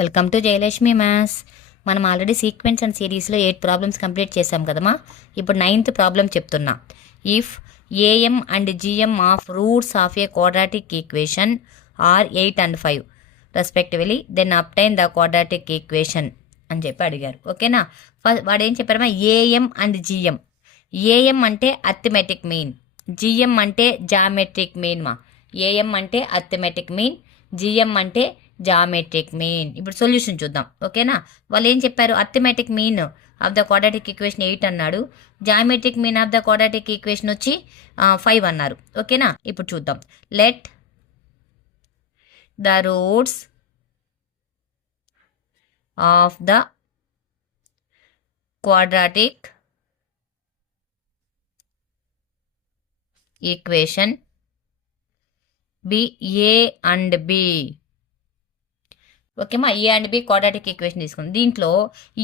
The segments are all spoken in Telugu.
Welcome to Jayalakshmi maths. మనం ఆల్రెడీ సీక్వెన్స్ అండ్ సిరీస్లో 8 ప్రాబ్లమ్స్ కంప్లీట్ చేసాం కదమ్మా. ఇప్పుడు 9th ప్రాబ్లం చెప్తున్నా. If AM and GM of roots of a quadratic equation are 8 and 5 respectively then obtain the quadratic equation అని చెప్పి అడిగారు. ఓకేనా? ఫస్ట్ వాడు ఏం చెప్పారమ్మా, ఏఎం అండ్ జిఎం. ఏఎం అంటే అర్థమెటిక్ మీన్, జిఎం అంటే జామెట్రిక్ మీన్. ఏఎం అంటే అర్థమెటిక్ మీన్, జిఎం అంటే జామెట్రిక్ మీన్. ఇప్పుడు సొల్యూషన్ చూద్దాం. ఓకేనా? వాళ్ళు ఏం చెప్పారు, arithmetic mean of the quadratic equation 8 అన్నాడు, geometric mean of the quadratic equation వచ్చి 5 అన్నారు. ఓకేనా? ఇప్పుడు చూద్దాం. Let the roots of the quadratic equation be A and B. ఓకేమా? A and B quadratic equation తీసుకుంది. దీంట్లో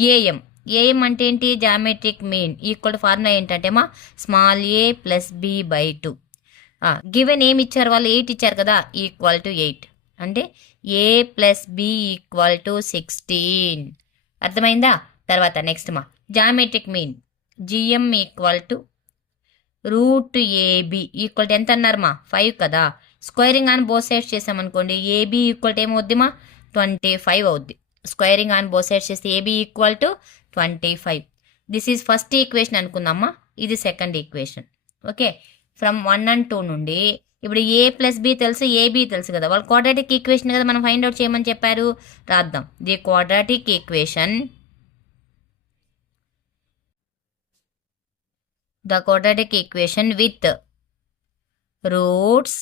ఏఎం అంటే ఏంటి, జామెట్రిక్ మీన్ ఈక్వల్ ఫార్ములా ఏంటంటేమా small A plus B by 2. Given ఏమి ఇచ్చారు వాళ్ళు, 8 ఇచ్చారు కదా, ఈక్వల్ టు 8 అంటే A plus B equal to 16. అర్థమైందా? తర్వాత next geometric mean GM equal to root AB equal to ఎంత అన్నారు 5 కదా. స్క్వేరింగ్ ఆన్ బోత్ సైడ్స్ చేసామనుకోండి, ఏబి ఈక్వల్ టు ఏమవుద్ది 25 అవుద్ది. స్క్వేరింగ్ ఆన్ బోత్ సైడ్స్ చేస్తే AB equal to 25. This is first equation అనుకుందామా, ఇది second equation. Okay, from 1 and 2 నుండి ఇప్పుడు ఏ ప్లస్ బి తెలుసు, ఏబి తెలుసు కదా, వాళ్ళు క్వాడ్రాటిక్ ఈక్వేషన్ కదా మనం ఫైండ్ అవుట్ చేయమని చెప్పారు. రాద్దాం. The quadratic equation, the quadratic equation with roots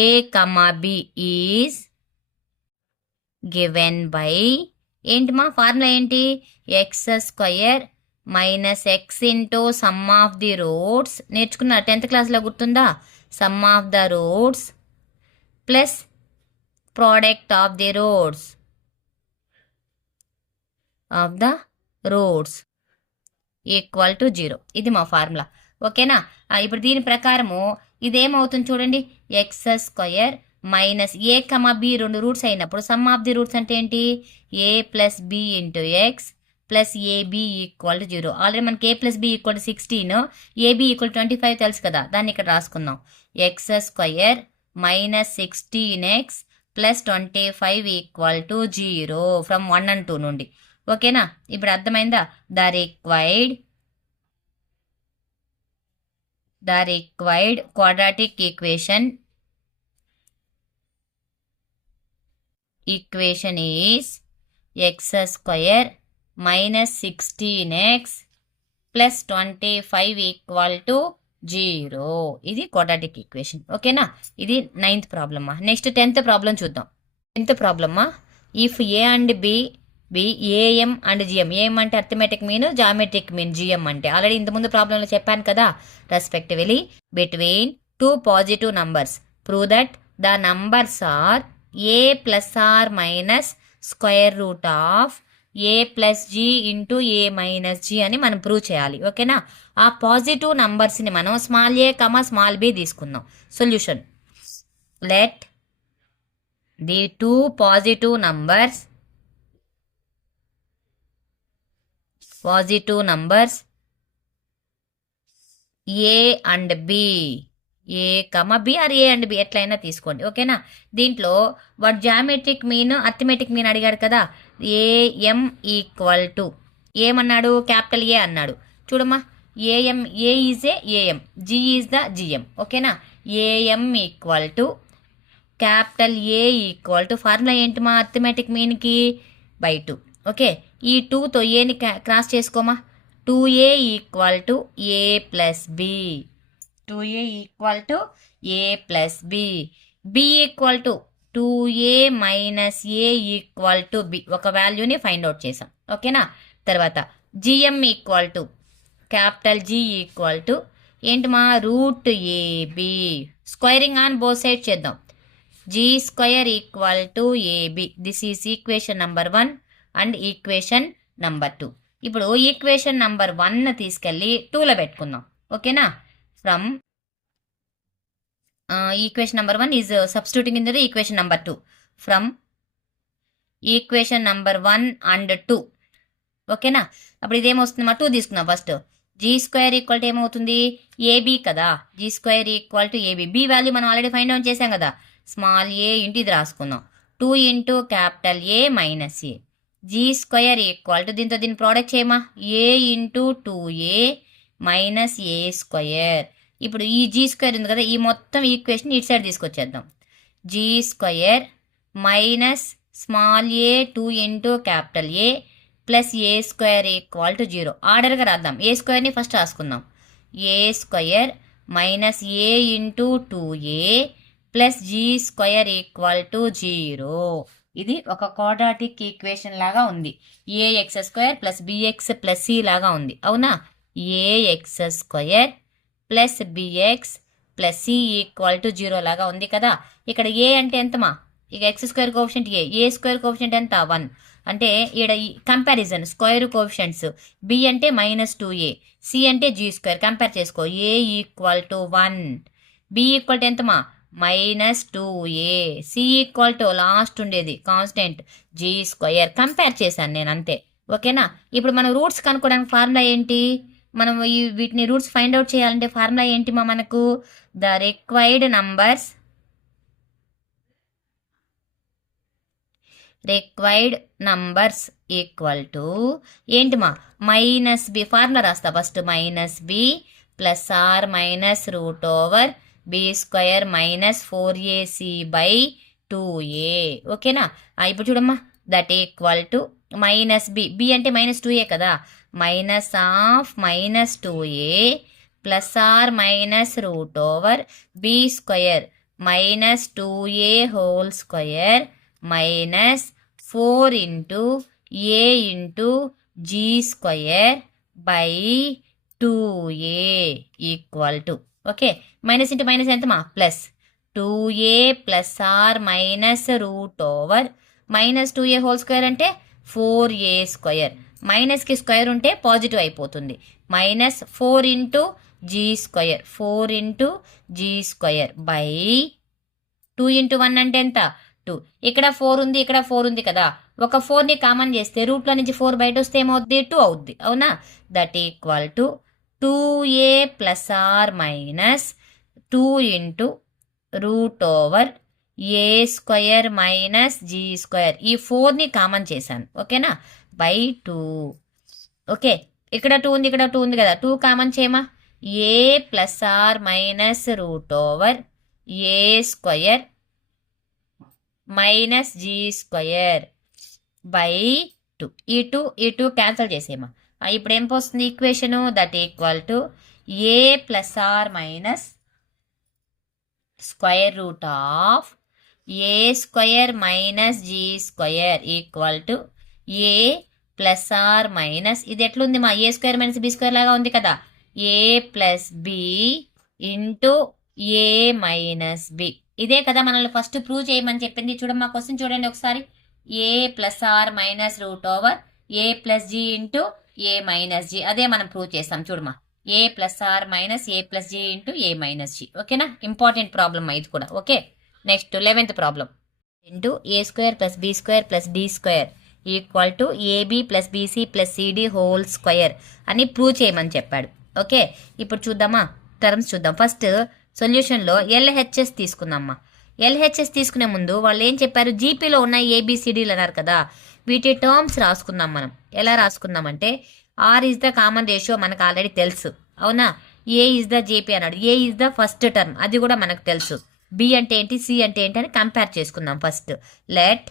a comma b is given by ఏంటి ఫార్ములా ఏంటి, X square minus X into some of the roots. నేర్చుకున్నారు 10th క్లాస్లో, గుర్తుందా? Some of the roots plus product of the roots equal to 0. ఇది మా ఫార్ములా. ఓకేనా? ఇప్పుడు దీని ప్రకారము ఇదేమవుతుంది చూడండి, X square minus A comma B 2 roots అయినప్పుడు సమ్ ఆఫ్ ది రూట్స్ అంటే ఏంటి, A plus B into X plus AB equal to 0. Already మనకి A plus B equal to 16, AB equal 25 తెలుసు కదా, దాన్ని ఇక్కడ రాసుకుందాం. X square minus 16x plus 25 equal to 0 from 1 and 2 నుండి. ఓకేనా? ఇప్పుడు అర్థమైందా? The required quadratic equation is X square minus 16x plus 25 equal to 0. ఇది క్వాడ్రాటిక్ ఈక్వేషన్. ఓకేనా? ఇది 9th problem. Next 10th problem చూద్దాం. 10th problem, if A and B AM and GM. AM అంటే arithmetic mean, geometric mean GM అంటే ఆల్రెడీ ఇంతకుముందు ప్రాబ్లంలో చెప్పాను కదా. Respectively between 2 positive numbers prove that the numbers are A plus are minus square root of A plus G into A minus G అని మనం ప్రూవ్ చేయాలి. ఓకేనా? ఆ పాజిటివ్ నంబర్స్ని మనం small A comma small B తీసుకుందాం. Solution, let the 2 positive numbers A and B, A comma B or A and B ఎట్లయినా తీసుకోండి. ఓకేనా? దీంట్లో వాడు జామెట్రిక్ మీన్ అర్థమెటిక్ మీన్ అడిగాడు కదా. ఏఎం ఈక్వల్ టు ఏమన్నాడు, క్యాపిటల్ ఏ అన్నాడు. చూడమ్మా, AM, A is AM, G is the GM. ఓకేనా? AM equal to capital A equal to formula ఏంటి అర్థమెటిక్ మీన్కి బై 2. ఓకే, ఈ 2తో ఏని క్రాస్ చేసుకోమా, 2a equal to A plus B, 2a equal to A plus B, B equal to 2a minus A equal to B. ఒక వాల్యూని ఫైండ్ అవుట్ చేసాం. ఓకేనా? తర్వాత GM equal to capital G equal to ఏంటి root AB. Squaring on both side చేద్దాం. G square equal to AB. This is equation number 1 and equation number 2. ఇప్పుడు ఈక్వేషన్ నెంబర్ 1 తీసుకెళ్ళి 2లో పెట్టుకుందాం. ఓకేనా? From equation number 1 is substituting in the equation number 2 from equation number 1 and 2. ఓకేనా? అప్పుడు ఇదేమొస్తుంది? 2 తీసుకుందాం first. G square equal to ఏమవుతుంది? ఏబీ కదా. G square equal to AB. B value మనం ఆల్రెడీ ఫైండ్ అవుట్ చేసాం కదా. స్మాల్ ఏ ఇంటూ ఇది రాసుకుందాం. 2 into capital A minus A. G square equal to దీంతో దీన్ని ప్రోడక్ట్ చేయమా. A into 2a minus A square. ఇప్పుడు ఈ జీ స్క్వేర్ ఉంది కదా, ఈ మొత్తం ఈక్వేషన్ ఇటు సైడ్ తీసుకొచ్చేద్దాం. G square minus small A 2 into capital A plus A square equal to 0. ఆర్డర్గా రాద్దాం. ఏ స్క్వేర్ని ఫస్ట్ రాసుకుందాం. A square minus A into 2a plus G square equal to 0. ఇది ఒక క్వాడ్రాటిక్ ఈక్వేషన్ లాగా ఉంది. AX square plus BX plus C లాగా ఉంది. అవునా? AX square plus BX plus C equal to 0 లాగా ఉంది కదా. ఇక్కడ ఏ అంటే ఎంతమా? ఇక ఎక్స్ స్క్వేర్ కోఎఫిషియంట్ ఏ స్క్వేర్ కోఎఫిషియంట్ ఎంత? 1. అంటే ఈడ కంపారిజన్ స్క్వేర్ కోఎఫిషియంట్స్. బి అంటే -2a, సి అంటే జీ స్క్వేర్. కంపేర్ చేసుకో. A equal to 1, B equal to ఎంతమా? -2a, C equal to last ఉండేది కాన్స్టెంట్ జీ స్క్వేర్. కంపేర్ చేశాను నేను అంతే. ఓకేనా? ఇప్పుడు మనం రూట్స్ కనుక్కోవడానికి ఫార్ములా ఏంటి? మనం వీటిని రూట్స్ ఫైండ్ అవుట్ చేయాలంటే ఫార్ములా ఏంటి మనకు? The required numbers equal to ఏంటిమా? -b. ఫార్ములా రాస్తా first. -b plus are minus root over B square minus 4ac/2a. ఓకేనా? ఇప్పుడు చూడమ్మా. That equal to -b. B అంటే -2a కదా. Minus of -2a plus are minus root over B square minus 2a whole square minus 4 into A into G square by 2a equal to. Okay, minus into minus ఎంతమా? Plus 2a plus are minus root over -2a whole square అంటే 4a స్క్వేర్. మైనస్కి స్క్వేర్ ఉంటే పాజిటివ్ అయిపోతుంది. -4 into G square, 4 into G square by 2 into 1 అంటే ఎంత? 2. ఇక్కడ 4 ఉంది, ఇక్కడ 4 ఉంది కదా. ఒక 4ని కామన్ చేస్తే రూట్లో నుంచి 4 బయట వస్తే ఏమవుద్ది? 2 అవుద్ది. అవునా? That equal to 2a plus are minus 2 into root over A square minus G square. ఈ 4ని కామన్ చేశాను. ఓకేనా? బై 2. ఓకే, ఇక్కడ 2 ఉంది, ఇక్కడ 2 ఉంది కదా. 2 కామన్ చేయమా. A plus are minus root over A square minus G square by 2. ఈ 2 క్యాన్సిల్ చేసేమా. ఇప్పుడు ఏం పోస్తుంది equation? That equal to A plus are minus square root of A square minus G square equal to A plus are minus, ఇది ఎట్లుంది మా? A square minus B square లాగా ఉంది కదా. A plus B into A minus B. ఇదే కదా మనల్ని ఫస్ట్ ప్రూవ్ చేయమని చెప్పింది. చూడమ్మా క్వశ్చన్ చూడండి ఒకసారి. A plus are minus root over A plus G into A minus G. అదే మనం ప్రూవ్ చేస్తాం. చూడమ్మా. A plus are minus A plus G into A minus G. ఓకేనా? ఇంపార్టెంట్ ప్రాబ్లమ్ ఇది కూడా. Okay, next 11th problem. Into A square plus B square plus D square equal to AB plus BC plus CD whole square అని ప్రూవ్ చేయమని చెప్పాడు. ఓకే, ఇప్పుడు చూద్దామా. టర్మ్స్ చూద్దాం. ఫస్ట్ సొల్యూషన్లో ఎల్హెచ్ఎస్ తీసుకుందామా. ఎల్హెచ్ఎస్ తీసుకునే ముందు వాళ్ళు ఏం చెప్పారు? జీపీలో ఉన్న ఏబిసిడీలు అన్నారు కదా. వీటి టర్మ్స్ రాసుకుందాం మనం. ఎలా రాసుకుందామంటే R is the common ratio మనకు ఆల్రెడీ తెలుసు. అవునా? ఏ ఈజ్ ద జేపీ అన్నాడు. A is the first term, అది కూడా మనకు తెలుసు. బి అంటే ఏంటి, సి అంటే ఏంటి అని కంపేర్ చేసుకుందాం. First let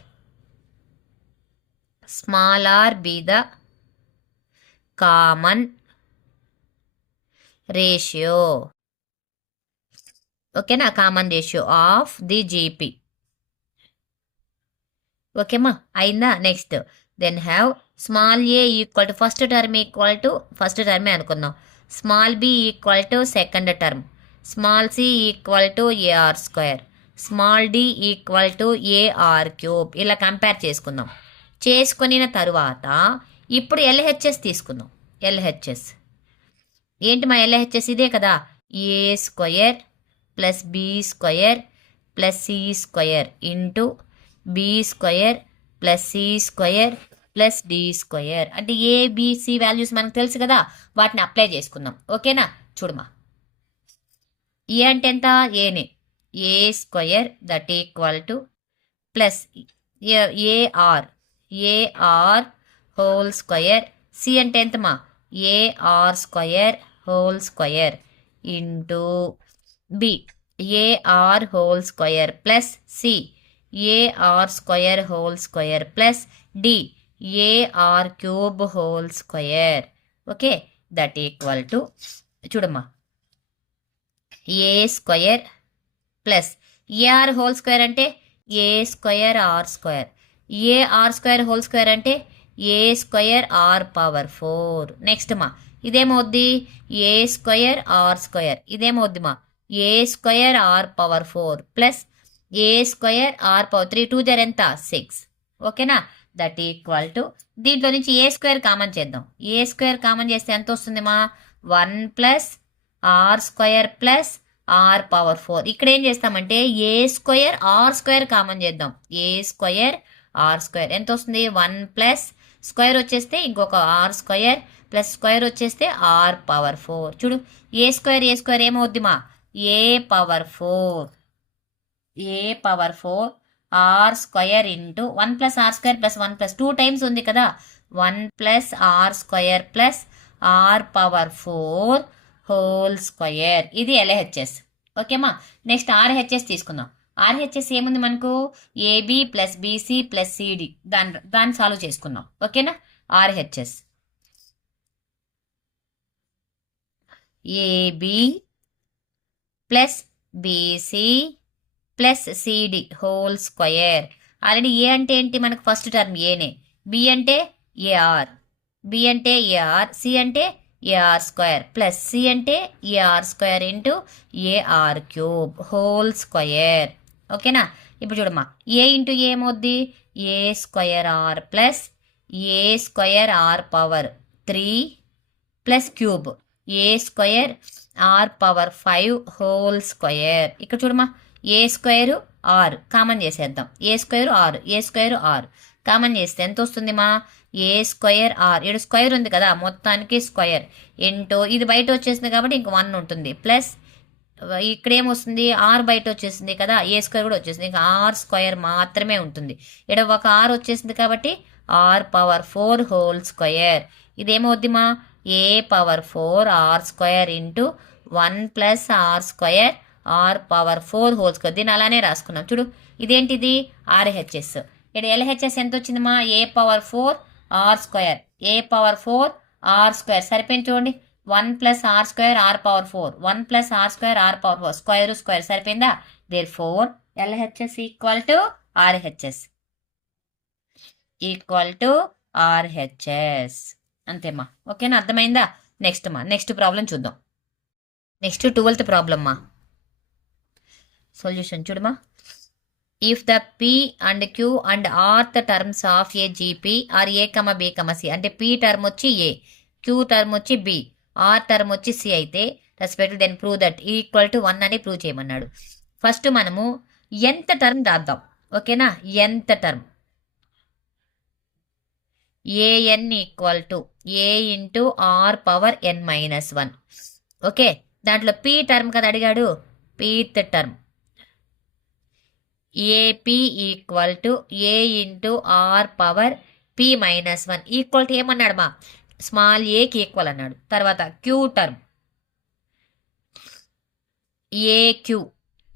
small R be the common ratio. ఓకేనా? Common ratio of the GP. ఓకేమా? అయిందా? Next then have small A equal to first term equal to first టర్మే అనుకుందాం. Small B equal to second term. Small C equal to AR square. Small D equal to AR cube. ఇలా కంపేర్ చేసుకుందాం. చేసుకున్న తరువాత ఇప్పుడు ఎల్హెచ్ఎస్ తీసుకుందాం. ఎల్హెచ్ఎస్ ఏంటి మా? ఎల్హెచ్ఎస్ ఇదే కదా. A square plus B square plus C square into B square plus C square plus D square. అంటే ఏబిసి వాల్యూస్ మనకు తెలుసు కదా, వాటిని అప్లై చేసుకుందాం. ఓకేనా, చూడమా. ఏ అంటే ఎంత, ఏనే, A square that equal to plus AR whole square. C అంటే ఎంతమా, AR square whole square into B AR whole square plus C AR square whole square plus D AR cube whole square. Okay, that equal to చూడమ్మా, A square plus AR whole square అంటే A square R square, AR square whole square అంటే A square R power 4. Next మా ఇదేమవుద్ది, ఏ స్క్వయర్ ఆర్ స్క్వయర్, ఇదేమవుద్ది మా A square R power 4 plus A square R power 3, 2 జర్ ఎంత 6. ఓకేనా, దట్ ఈక్వల్ టు దీంట్లో నుంచి ఏ స్క్వేర్ కామన్ చేద్దాం. ఏ స్క్వేర్ కామన్ చేస్తే ఎంత వస్తుంది మా, 1 plus R square plus R power 4. ఇక్కడ ఏం చేస్తామంటే A square R square common చేద్దాం. ఏ స్క్వయర్ ఆర్ స్క్వేర్ ఎంత వస్తుంది, 1 ప్లస్ స్క్వేర్ వచ్చేస్తే ఇంకొక ఆర్ స్క్వయర్ ప్లస్ స్క్వేర్ వచ్చేస్తే ఆర్ పవర్ 4. చూడు, ఏ స్క్వేర్ ఏమవుద్ది మా, A power 4 R square into 1 plus R square plus 1 plus 2 times ఉంది కదా, 1 plus R square plus R power 4 whole square. ఇది ఎల్హెచ్ఎస్. ఓకేమా, నెక్స్ట్ ఆర్హెచ్ఎస్ తీసుకుందాం. ఆర్హెచ్ఎస్ ఏముంది మనకు, AB plus BC plus CD, దాన్ని సాల్వ్ చేసుకుందాం. ఓకేనా, RHS AB plus BC plus CD whole square. Already A అంటే ఏంటి మనకు, ఫస్ట్ టర్మ్ ఏనే, బి అంటే ఏఆర్, సి అంటే ఏఆర్ స్క్వేర్ ప్లస్ సి అంటే AR square into AR cube whole square. ఓకేనా, ఇప్పుడు చూడమ్మా, ఏ ఇంటూ ఏమవుద్ది, A square R plus A square R power 3 plus cube A square R power 5 whole square. ఇక్కడ చూడమ్మా, ఏ స్క్వేర్ ఆర్ కామన్ చేసేద్దాం. ఏ స్క్వేర్ ఆర్ కామన్ చేస్తే ఎంత వస్తుంది మా, ఏ స్క్వయర్ ఆర్, ఇక్కడ స్క్వేర్ ఉంది కదా మొత్తానికి స్క్వేర్ ఇంటూ ఇది బయట వచ్చేసింది కాబట్టి ఇంక 1 ఉంటుంది ప్లస్ ఇక్కడ ఏమొస్తుంది, ఆర్ బయట వచ్చేసింది కదా, ఏ స్క్వేర్ కూడా వచ్చేసింది, ఇంకా ఆర్ స్క్వేర్ మాత్రమే ఉంటుంది. ఇక్కడ ఒక ఆర్ వచ్చేసింది కాబట్టి ఆర్ పవర్ 4 హోల్ స్క్వయర్. ఇదేమవుద్ది మా, A power 4 R square into 1 plus R square R power 4 whole square. దీన్ని అలానే రాసుకున్నాం. చూడు, ఇదేంటిది ఆర్హెచ్ఎస్. ఇక్కడ ఎల్హెచ్ఎస్ ఎంత వచ్చింది మా, A power 4 R square, A power 4 R square సరిపోయింది చూడండి, 1 plus R square R power 4, 1 plus R square R power 4 square సరిపోయిందా. Therefore LHS equal to RHS అంతేమ్మా. ఓకేనా, అర్థమైందా. నెక్స్ట్ ప్రాబ్లం చూద్దాం. నెక్స్ట్ 12th ప్రాబ్లమ్ మా. సొల్యూషన్ చూడమా, if the P and Q and rth terms of a GP are A comma B comma C, అంటే పి టర్మ్ వచ్చి ఏ, క్యూ టర్మ్ వచ్చి బి, ఆర్ టర్మ్ వచ్చి సి అయితే respect then prove that equal to 1 అని ప్రూవ్ చేయమన్నాడు. ఫస్ట్ మనము ఎంత టర్మ్ రాద్దాం. ఓకేనా, ఎంత term AN equal to A into R power n minus 1. Okay, దాంట్లో పి టర్మ్ కదా అడిగాడు, pth term AP equal to A into R power P minus 1 equal to ఏమన్నాడు మా, స్మాల్ ఏకి ఈక్వల్ అన్నాడు. తర్వాత Q term AQ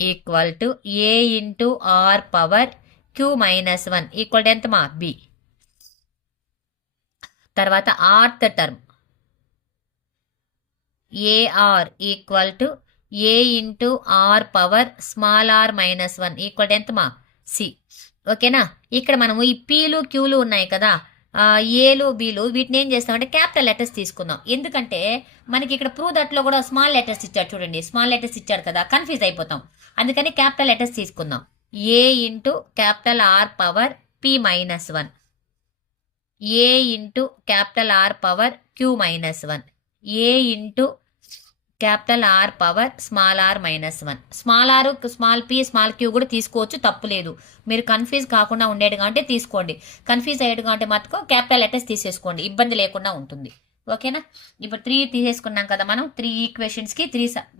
equal to A into R power Q minus 1 equal to ఎంత మా, బి. తర్వాత rth term AR equal to A into R power small are minus 1 equal ఎంత మా, సి. ఓకేనా, ఇక్కడ మనము ఈ పీలు క్యూలు ఉన్నాయి కదా, ఏలు బీలు, వీటిని ఏం చేస్తామంటే క్యాపిటల్ లెటర్స్ తీసుకుందాం. ఎందుకంటే మనకి ఇక్కడ ప్రూవ్ దట్లో కూడా స్మాల్ లెటర్స్ ఇచ్చాడు చూడండి, స్మాల్ లెటర్స్ ఇచ్చాడు కదా, కన్ఫ్యూజ్ అయిపోతాం. అందుకని క్యాపిటల్ లెటర్స్ తీసుకుందాం. A into capital R power P minus 1, A into capital R power Q minus 1, A into capital R power small R -1. Small R, small P, small Q కూడా తీసుకోవచ్చు, తప్పు లేదు. మీరు కన్ఫ్యూజ్ కాకుండా ఉండేట్టుగా అంటే తీసుకోండి. కన్ఫ్యూజ్ అయ్యేట్టుగా అంటే మాత్రం క్యాపిటల్ లెటర్స్ తీసేసుకోండి, ఇబ్బంది లేకుండా ఉంటుంది. ఓకేనా? ఇప్పుడు 3 తీసేసుకున్నాం కదా మనం. 3 ఈక్వేషన్స్కి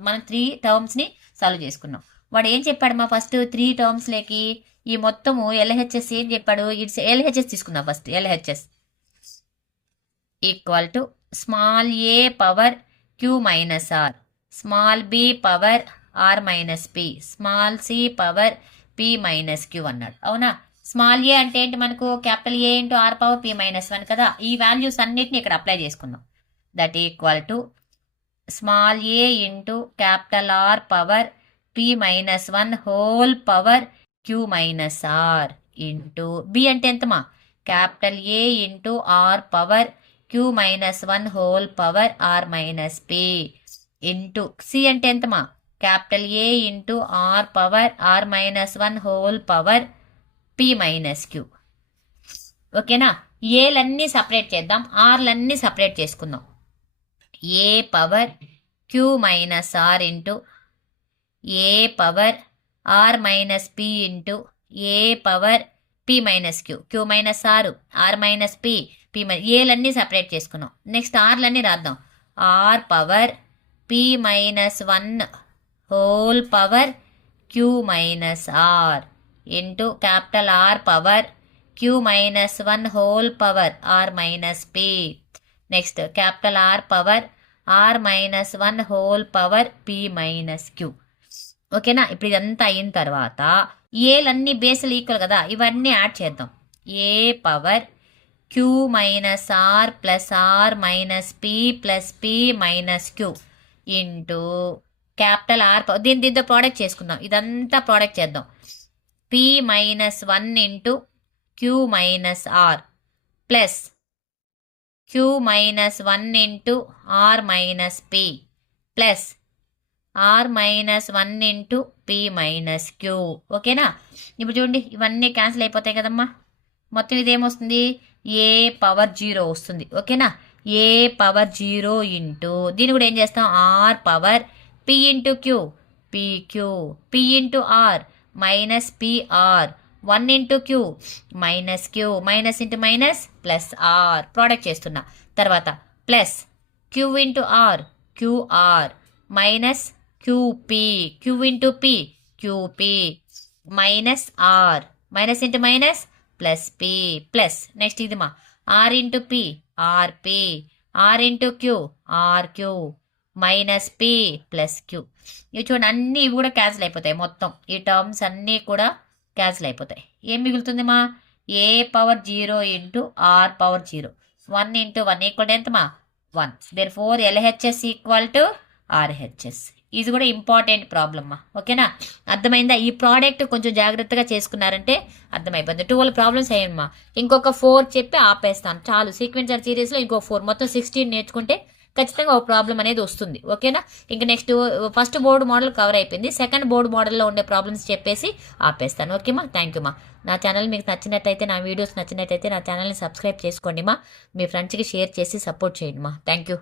మనం 3 టర్మ్స్ని సాల్వ్ చేసుకున్నాం. వాడు ఏం చెప్పాడు మా ఫస్ట్ 3 టర్మ్స్లోకి ఈ మొత్తము ఎల్హెచ్ఎస్ ఏం చెప్పాడు? ఇట్స్ ఎల్హెచ్ఎస్ తీసుకుందాం first. LHS equal to small A power Q minus R, small B power R minus P, small C power P minus Q అన్నాడు. అవునా? స్మాల్ ఏ అంటే ఏంటి మనకు? Capital A into R power P -1 కదా. ఈ వాల్యూస్ అన్నిటిని ఇక్కడ అప్లై చేసుకుందాం. That equal to small A into capital R power P -1 whole power Q minus R into B అంటే ఎంతమా? Capital A into R power Q -1 whole power R minus P into C అంటే ఎంతమా? Capital A into R power R -1 whole power P minus Q. ఓకేనా? ఏలన్నీ సపరేట్ చేద్దాం, ఆర్లన్నీ సపరేట్ చేసుకుందాం. A power Q minus R into A power R minus P into A power P minus Q. Q minus R minus P, P ఏలన్నీ సపరేట్ చేసుకున్నాం. నెక్స్ట్ ఆర్లన్నీ రాద్దాం. R power P -1 whole power Q minus R into capital R power Q -1 whole power R minus P. Next capital R power R -1 whole power P minus Q. ఓకేనా? ఇప్పుడు ఇదంతా అయిన తర్వాత ఏలన్నీ బేస్లు ఈక్వల్ కదా, ఇవన్నీ యాడ్ చేద్దాం. A power Q minus R plus are minus P plus P minus Q into capital R power, దీంతో ప్రోడక్ట్ చేసుకుందాం. ఇదంతా ప్రోడక్ట్ చేద్దాం. P -1 into Q minus R plus Q -1 into R minus P plus R -1 into P minus Q. ఓకేనా? ఇప్పుడు చూడండి, ఇవన్నీ క్యాన్సిల్ అయిపోతాయి కదమ్మా. మొత్తం ఇదేమొస్తుంది? ఏ పవర్ 0 వస్తుంది. ఓకేనా? ఏ పవర్ 0 ఇంటూ దీన్ని కూడా ఏం చేస్తాం? R power P into Q, P Q, P into R minus PR, 1 into Q minus Q, minus into minus plus R, product చేస్తున్నా. తర్వాత plus Q into R QR minus QP, Q into P QP minus R, minus into minus plus P plus next ఇది మా R into P RP, R into Q RQ minus P plus Q. ఇవి చూడండి, అన్నీ ఇవి కూడా క్యాన్సిల్ అయిపోతాయి. మొత్తం ఈ టర్మ్స్ అన్నీ కూడా క్యాన్సిల్ అయిపోతాయి. ఏం మిగులుతుంది మా? A power 0 into R power 0, 1 into 1 equal to ఎంతమా? 1. therefore LHS equal to RHS. ఇది కూడా ఇంపార్టెంట్ ప్రాబ్లమ్ మా. ఓకేనా? అర్థమైందా? ఈ ప్రోడక్ట్ కొంచెం జాగ్రత్తగా చేసుకున్నారంటే అర్థమైపోతుంది. 12 ప్రాబ్లమ్స్ అయ్యమ్మా. ఇంకొక 4 చెప్పి ఆపేస్తాను చాలు. సీక్వెన్సర్ సిరీస్లో ఇంకో 4, మొత్తం 16 నేర్చుకుంటే ఖచ్చితంగా ఒక ప్రాబ్లం అనేది వస్తుంది. ఓకేనా? ఇంకా next first board model cover అయిపోయింది. సెకండ్ బోర్డు మోడల్లో ఉండే ప్రాబ్లమ్స్ చెప్పేసి ఆపేస్తాను. ఓకేమా? థ్యాంక్ యూ మా. నా ఛానల్ మీకు నచ్చినట్టయితే, నా వీడియోస్ నచ్చినట్టయితే నా ఛానల్ని సబ్స్క్రైబ్ చేసుకోండి మా. మీ ఫ్రెండ్స్కి షేర్ చేసి సపోర్ట్ చేయండి మా. Thank you.